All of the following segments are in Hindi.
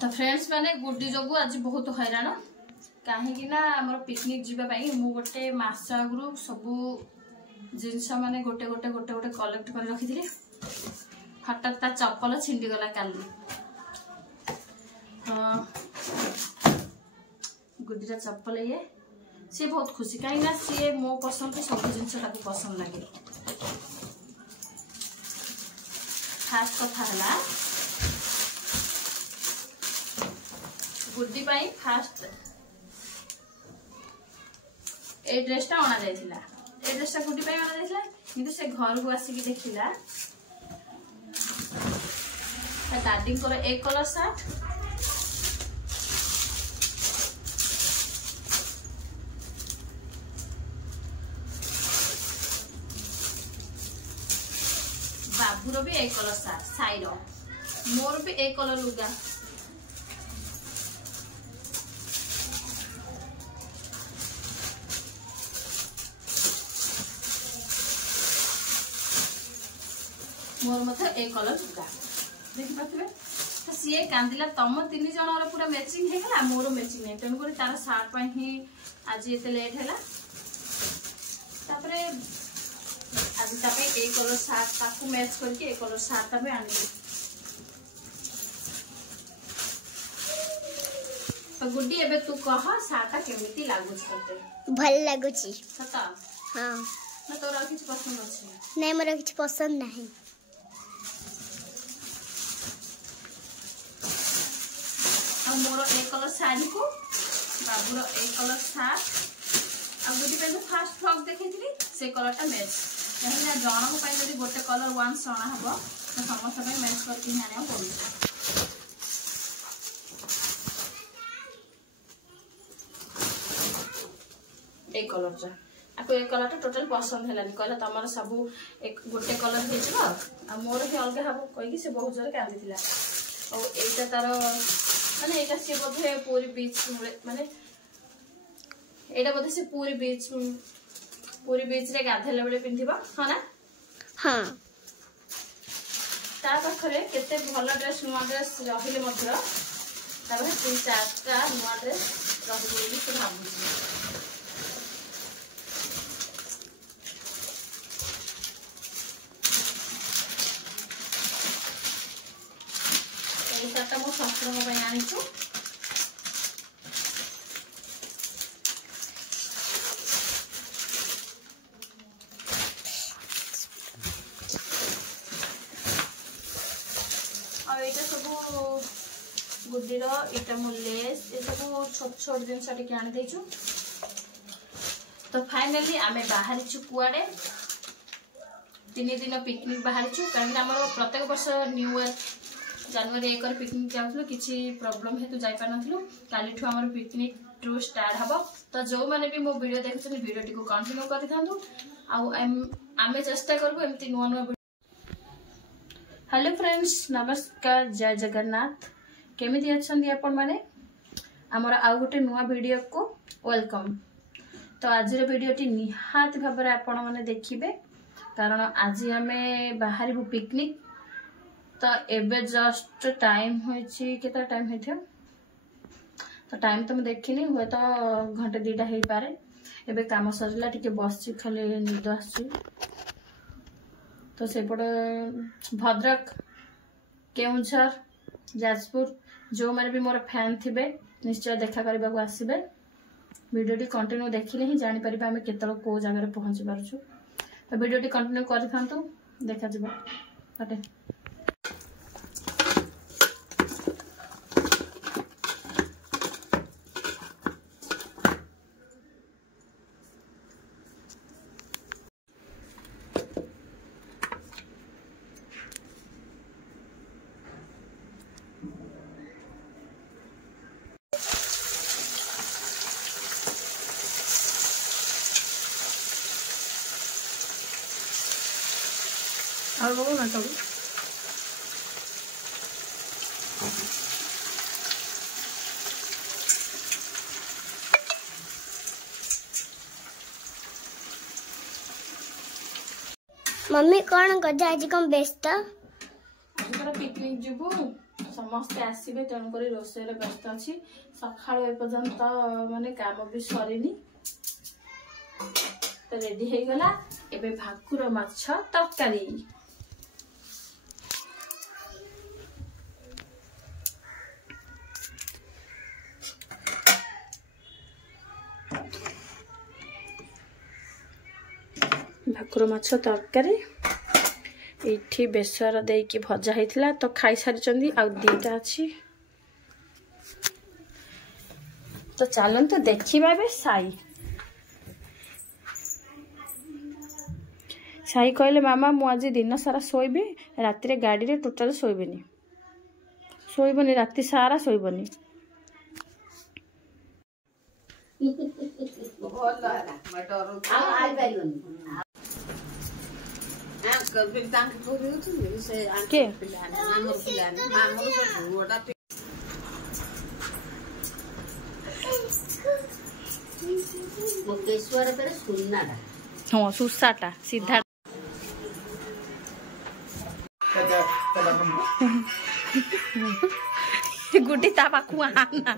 तो फ्रेंड्स मैंने गुड्डी जो आज बहुत हैरान कहीं आम पिकनिक जीवाई मु गोटे मास आगु सबू जिनस माने गोटे गोटे गोटे गोटे कलेक्ट कर रखी थी। हठात ता चप्पल छिंडीगला काली गुड्डीर चप्पल ये सी बहुत खुशी कहीं सी मो पसंद सब जिन पसंद लगे। फास्ट कथा है गुड्डी पाई फास्ट ए ड्रेसटा अणा जाइथिला ए ड्रेसटा गुड्डी पाई अणा जाइथिला किंतु से घर को आसी की देखिला ता दादी को एक कलर शर्ट बाबूर भी एक कलर शर्ट साइड मोर भी एक कलर लुगा मोर मत एक कलर लुगा देखि पाथबे तो सीए कांदिला तम तीन जन पूरा मैचिंग हे गला मोर मैचिंग नै तेन कर तार शर्ट पई ही आज एते लेट हैला तापरे आज तापे एक कलर शर्ट ताकू मैच करके एक कलर शर्ट तापे आनी तो गुड्डी एबे तू कह शर्ट केमिति लागुछ तते भल लागुची सता हां ना तोरा किछ पसंद अछि नै मोर किछ पसंद नाही। मोर एक कलर साड़ी को बाबूर एक कलर शर्ट गुड्डी पे जो फास्ट फ्रॉक देखी से कलरटा मैच कहीं जन को गोटे कलर वांस अणा हम तो समस्त मैच करके आने पड़े। एक कलर आपको एक कलर टोटल पसंद है कहला तुम सब एक गोटे कलर हो मोर ही अलग हम कहीकि से बहुत जोर कांदी और यहीटा तार माने एटा से बोधे पूरी बीच माने एटा बोधे से पूरी बीच रे गाधेला बेले पिंधिबा हां ना हां ता पाखरे केते भलो ड्रेस नुवा ड्रेस रहिले मध्य ताबे 3-4टा नुवा ड्रेस रहि बोली से भाबुची ए साटा मो शस्त्र को पय आनी छु गुड्डीर इटा लेस ये सब छोट छोट जिनस टी आनी देचु। तो फाइनली आमे बाहरी छु कुआडे 3 दिन पिकनिक बाहरी छु कारण हमर प्रत्येक वर्ष न्यू ईयर जनवरी 1 पिकनिक जाउथलो किछि प्रॉब्लम हेतु जाई पार नथलो काली ठु हमर पिकनिक ट्रू स्टार्ट हबो। तो जो माने भी मो वीडियो देखछन वीडियो टी को कंटिन्यू करि थांदु आ आमे चेष्टा करबो एमति नुवा नुवा। हेलो फ्रेंड्स नमस्कार जय जगन्नाथ केमिति अच्छी आपण माने आमर आउ गोटे नुआ वीडियो को वेलकम। तो आज वीडियोटी निहाती भाव में आपण मैंने देखिए कारण आज आम बाहर पिकनिक तो एबे जस्ट टाइम होता टाइम होता तो टाइम तो मुझे देखनी हुए तो घंटे 2टा हो पारे एबे काम सरला टिके बस खाली निद आस तो सेपटे भद्रक केउझर जाजपुर जो मैंने भी मोर फैन थे निश्चय देखा करने को आसबे वीडियोटी कंटिन्यू देखिले ही जानी परिबा हमें केतल को जगह पहुंची पारछु। तो वीडियोटी कंटिन्यू करि थांतु देखा जिवो अटे और वो ना तो मम्मी कौन कर आज कम व्यस्त पिकनिक जीवु समस्ते आसबे तेणुक रोषे व्यस्त अच्छी सका एपर्यंत माने काम भी सरीनी तो रेडी हो गला एबे भाकुर माछ तरकारी भाकुर माछ तरकारी ये बेसर देकी भजा होता तो खाई सारी आ दीटा अच्छी तो चलते देखा बे साई साई कहले मामा मु आज दिन सारा शोबी राति गाड़ी रे टोटाल शोबनी राति सारा शोबनी हाँ सुसाटा सीधा गुड्डी ता पाखु आना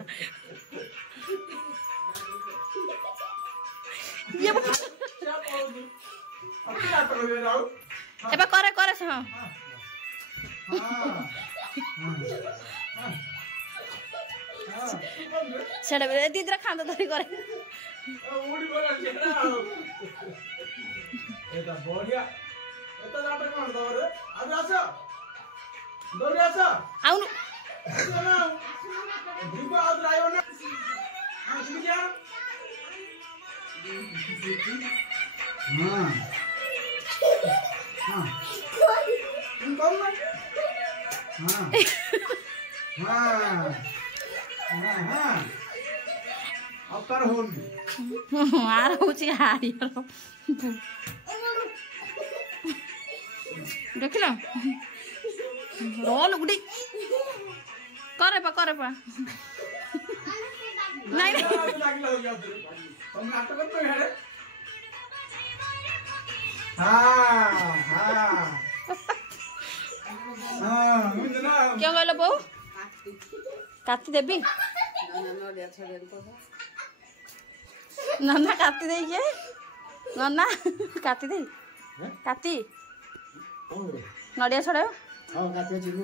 एबा करे करे से हां सेडा बे दीदरा खांदा धरी करे ओडी बोला जेना एटा बढ़िया एटा जाटा कोन दरे आज आसा दौड़ी आसा आउनु ना दीपा आज आयो ना हां सुन जा हां हां तुम कौन ना हां हां हां अपर होन आर होची हारियो देखला रोल उडी करे पा नहीं हम नाटक करते हैं हां हां हां मुझे ना क्या कहलो बहू काटी देबी नन्ना काटी दे के नन्ना काटी दे काटी नडिया छड़े हां काटी छिलु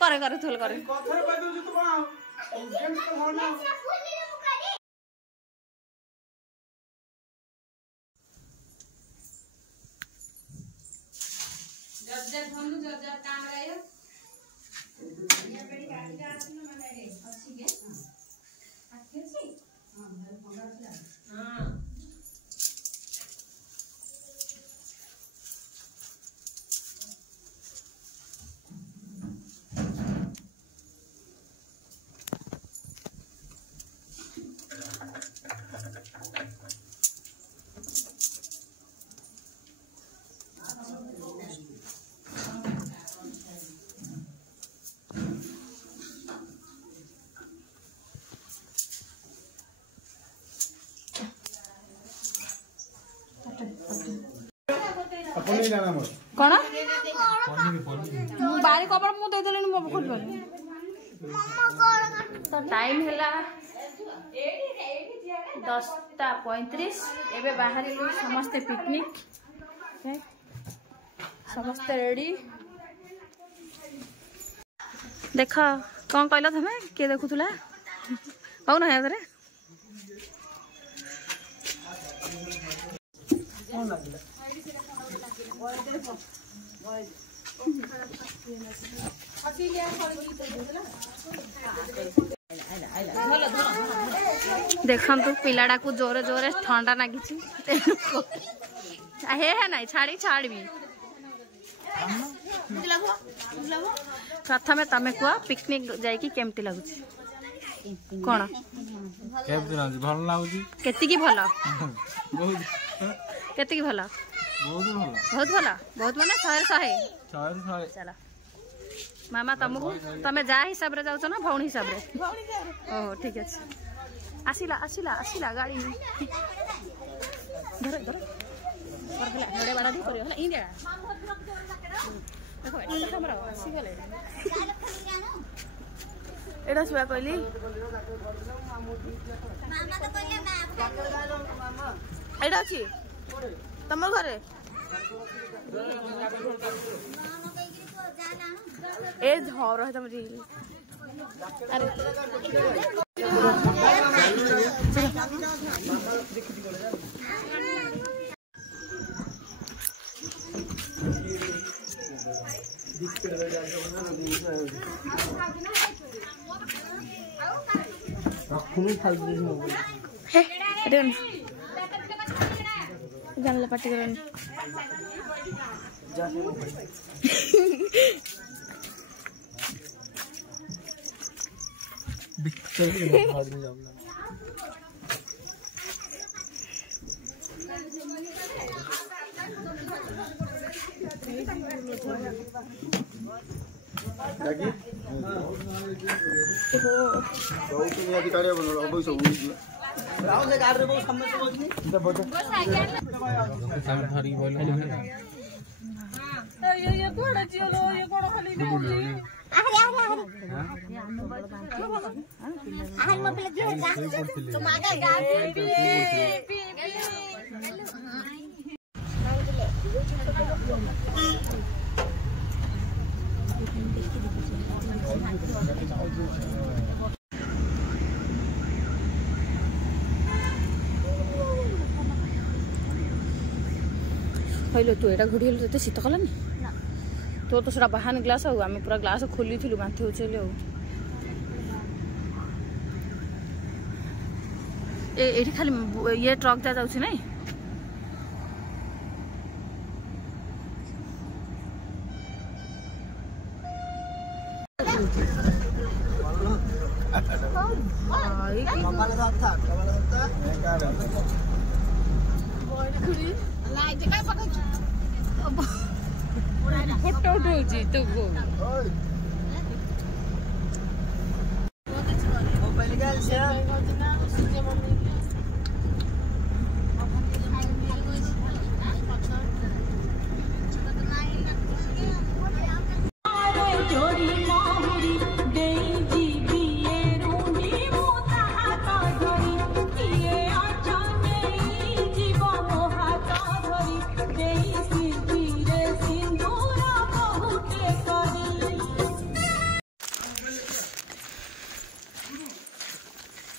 करे करे थोल करे कौन बारी कपड़ा मु दे देले मो खोल तो टाइम हैला 10:35 एबे बाहर समस्ते पिकनिक समस्ते रेडी देख कौन कहला तमे के देखुतला कौन है रे कौन लागला देखु पिलाड़ा को जोरे जोरे ठंडा लगी है ना छाड़ी छाड़ी प्रथम तमें कह पिकनिक जाइकी केमती लगुच कौन भल लगुच केतिकी भल केतिकी भल बहुत भल बहुत माने 100 चला मामा तुमको तमे जा हिसाब रे जाउछ ना भौणी हिसाब रे ओहो ठीक अछि आसिला आसिला आसिला गाड़ी धर धर पर हला नडे बाड़ा दी करियो हला इ दे देखो एटा हमरा आसी गेले एटा सुआ कहली मामा तो कहले मामा एटा छी तमर घरे ए झर है तमरी अरे जानला पार्टी करन कहलो तू एटा घोड़ी हेलो ते शीत कलानी तो तो सरा बहान ग्लास आउ आमे पूरा ग्लास खोली थिलु बांथे होचले आउ एठी खाली ये ट्रक जा जाउछि नै फोटो उठाउछि तो गो मोबाइल गेल से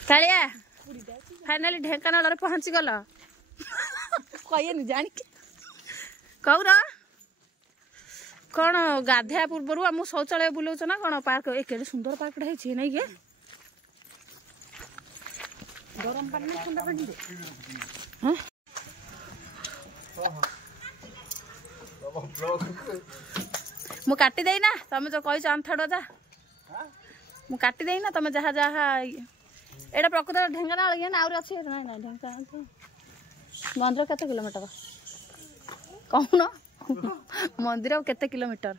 कालिया फाइनली ढेंकानाल पहुंची गल कहे जानी कौर कौन गाधेया पूर्व आम शौचालय बुलाऊच ना कौन पार्क एक सुंदर पार्क है नहीं के गरम पानी ठंडा पानी मु काटी देना तुम जो कही अंथड़ जा मु काटी देना तुम जहाँ जहाँ एटा प्रकृत ढेंकानाल ये ना अच्छी ना ना ढेंकानाल मंदिर केते किलोमीटर कौन मंदिर केते किलोमीटर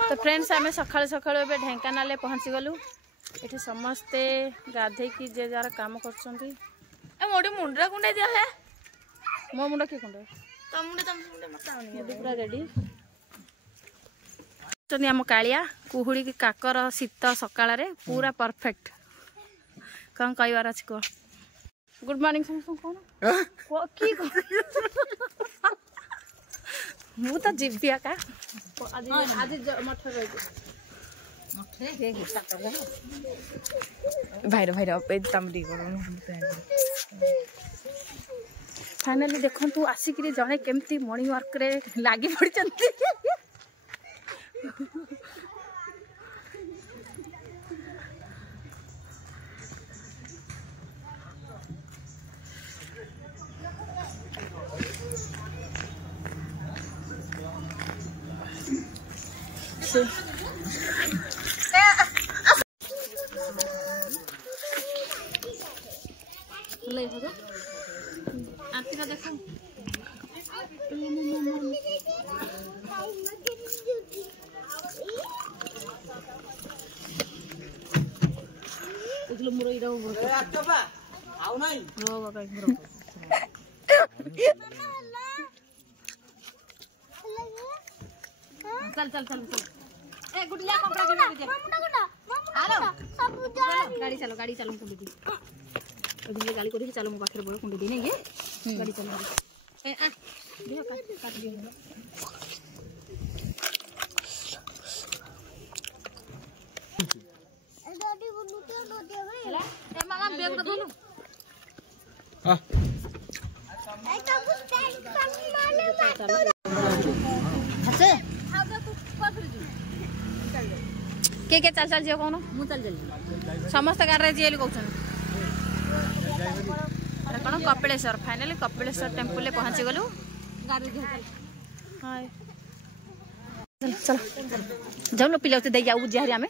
तो फ्रेंड्स आम सकाल सकाल ए ढेंकानाल पहुँची गलु ये समस्ते गाधे की जे जार काम कर मुंडा कुंडे दिया है मो मुंडा किए कुंडे पूरा रेडी आम कालिया कुहुड़ी की काकर शीत सकाल पूरा परफेक्ट कौन कहबार अच्छे कह गुड मॉर्निंग कौन मु तो जीवी का भाईर भाईर तम फाइनाली देखु आसिक जड़े केमती मॉर्निंग वर्क रे लगी पड़ी चल चल चल चल ए गुडलिया कपड़ा के दे हेलो गाड़ी चलो कुंडी दी गुडलिया गाड़ी कोठी चलो मो पाखरे बोल कुंडी दी नहीं ये गाड़ी चलो ए आ दियो काट दियो दादी बोलू तो दे भाई ए मामा बैग तो दोलो हां ए तो कुछ टाइम माने मत हसे के चल चल जियो कौन मु चल चल समस्त गाड़ी जीएल कहउछन कौन कपिलेश्वर फाइनली कपिलेश्वर टेम्पल पहुंची गलु गाड़ी हाय चल जाऊ लो पिले दे जाऊ जहरी आमे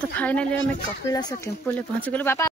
तो फाइनली हमें कपिलेश्वर टेम्पल पहुंची गलु बापा